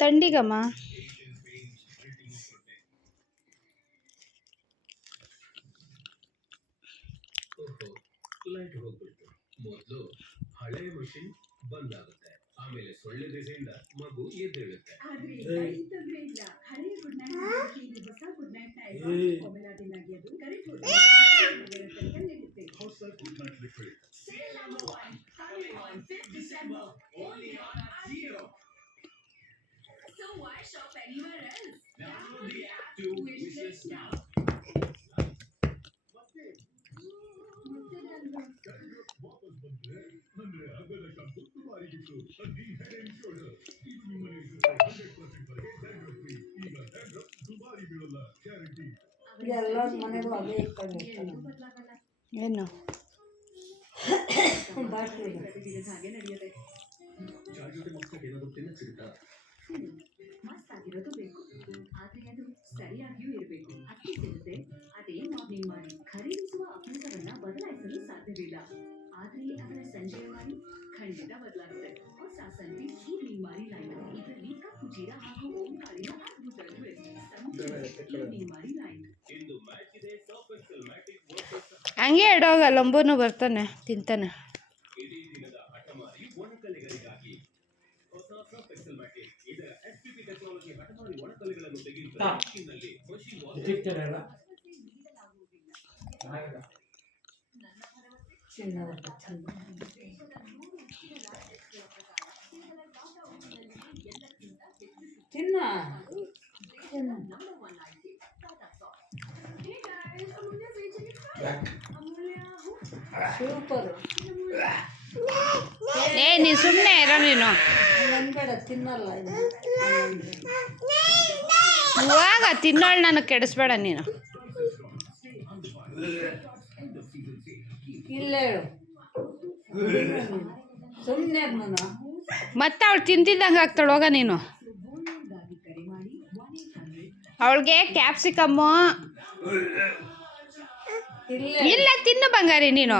ತಂಡಿಗಮ್ಮ light ಹೋಗ್ಬಿಡ್ತು. ಮೊದಲು ಹಳೆ ಮಷಿನ್ ಬಂದ್ ಆಗುತ್ತೆ, ಆಮೇಲೆ ಸೊಳ್ಳೆ ದೆಸೆಯಿಂದ ಮಗು ಎದ್ದೇಳುತ್ತೆ. ಆದ್ರೆ ಲೈಟ್ ಅಂದ್ರೆ ಇಲ್ಲ. ಹಳೆಯ ಗುಡ್ ನೈಟ್ ಮಷಿನ್ ಹೊಸ ಗುಡ್ ನೈಟ್ ನ ಫಾರ್ಮುಲಾದಿಂದಾಗಿ ಅದು ಕರೆಕ್ಟ್ ಹೋಗುತ್ತೆ ನೀಡುತ್ತೆ. ಹೊಸ good night liquid sale number 1 coming on 5th December only on Jio. So why shop anywhere else? Download the app to wishlist now. ಏನು ಮಸ್ತ್ ಆಗಿರೋದು ಬೇಕು, ಆದ್ರೆ ಅದು ಸರಿಯಾಗಿಯೂ ಇರಬೇಕು. ಅಕ್ಕಿ ಸಿಗುತ್ತೆ, ಅದೇ ಮಾರ್ನಿಂಗ್ ಮಾಡಿ. ಖರೀದಿಸುವ ಅಭ್ಯಾಸವನ್ನ ಬದಲಾಯಿಸಲು ಸಾಧ್ಯವಿಲ್ಲ, ಆದ್ರೆ ಅದರ ಸಂಜೆಯ ಮಾಡಿ ಖಂಡಿತ ಬದಲಾಗುತ್ತೆ. ಹೊಸ ಸಂದೀಪ್ ಈವ್ನಿಂಗ್ ಮಾಡಿ ಲೈನ್, ಇದರಲ್ಲಿ ಕಪ್ಪು ಜೀರ ಹಾಗೂ ಓಂಕಾಳಿನ ಅದ್ಭುತ ಈವ್ನಿಂಗ್ ಮಾಡಿ ಲೈನ್. ಹಂಗೆ ಇಡೋಗ ಲಂಬೂನು ಬರ್ತಾನೆ ತಿಂತಾನೆ. ಸೂಪರ್. ನೀ ಸುಮ್ಮನೆ ಇರೋ, ನೀನು ತಿನ್ನಲ್ಲ ಇವಾಗ ತಿನ್ನೋಳು ನನಗೆ ಕೆಡಿಸ್ಬೇಡ ನೀನು. ಇಲ್ಲ ಹೇಳು ಸುಮ್ಮನೆ ಮತ್ತೆ ಅವಳು ತಿಂತಿದ್ದಂಗೆ ಆಗ್ತಾಳೆ. ಹೋಗ ನೀನು. ಅವಳಿಗೆ ಕ್ಯಾಪ್ಸಿಕಮ್ಮು ಇಲ್ಲ, ತಿನ್ನು ಬಂಗಾರಿ. ನೀನು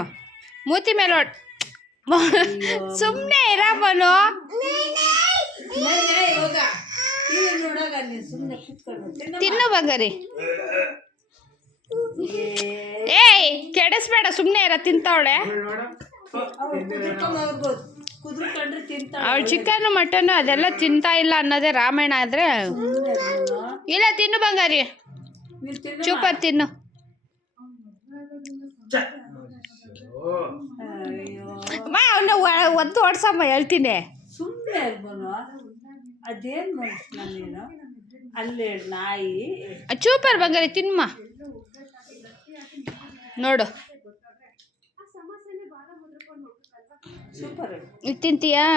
ಮೂತಿ ಮೇಲೆ ಸುಮ್ಮನೆ ಇರಮ್ಮನು. ತಿನ್ನು ಬಂಗಾರಿ. ಏಯ್ ಕೆಡಿಸ್ಬೇಡ, ಸುಮ್ಮನೆ ಇರ. ತಿಂತಾವಳೆ ಅವಳು. ಚಿಕನ್ ಮಟನ್ ಅದೆಲ್ಲ ತಿಂತಾ ಇಲ್ಲ ಅನ್ನೋದೇ ರಾಮಾಯಣ. ಆದರೆ ಇಲ್ಲ, ತಿನ್ನು ಬಂಗಾರಿ. ಸೂಪರ್, ತಿನ್ನು. ಅವನ್ನ ಒದ್ದು ಓಡ್ಸಮ್ಮ, ಹೇಳ್ತೀನಿ. ಸುಮ್ಮನೆ ಅದೇನು ಮನುಷ್ಯನ ನೀನು. ಅಲ್ಲೇ ನಾಯಿ ಸೂಪರ್ ಬಂಗಾರಿ, ತಿನ್ನಮ್ಮ. ನೋಡು, ಸೂಪರ್. ಇದು ತಿಂತೀಯಾ?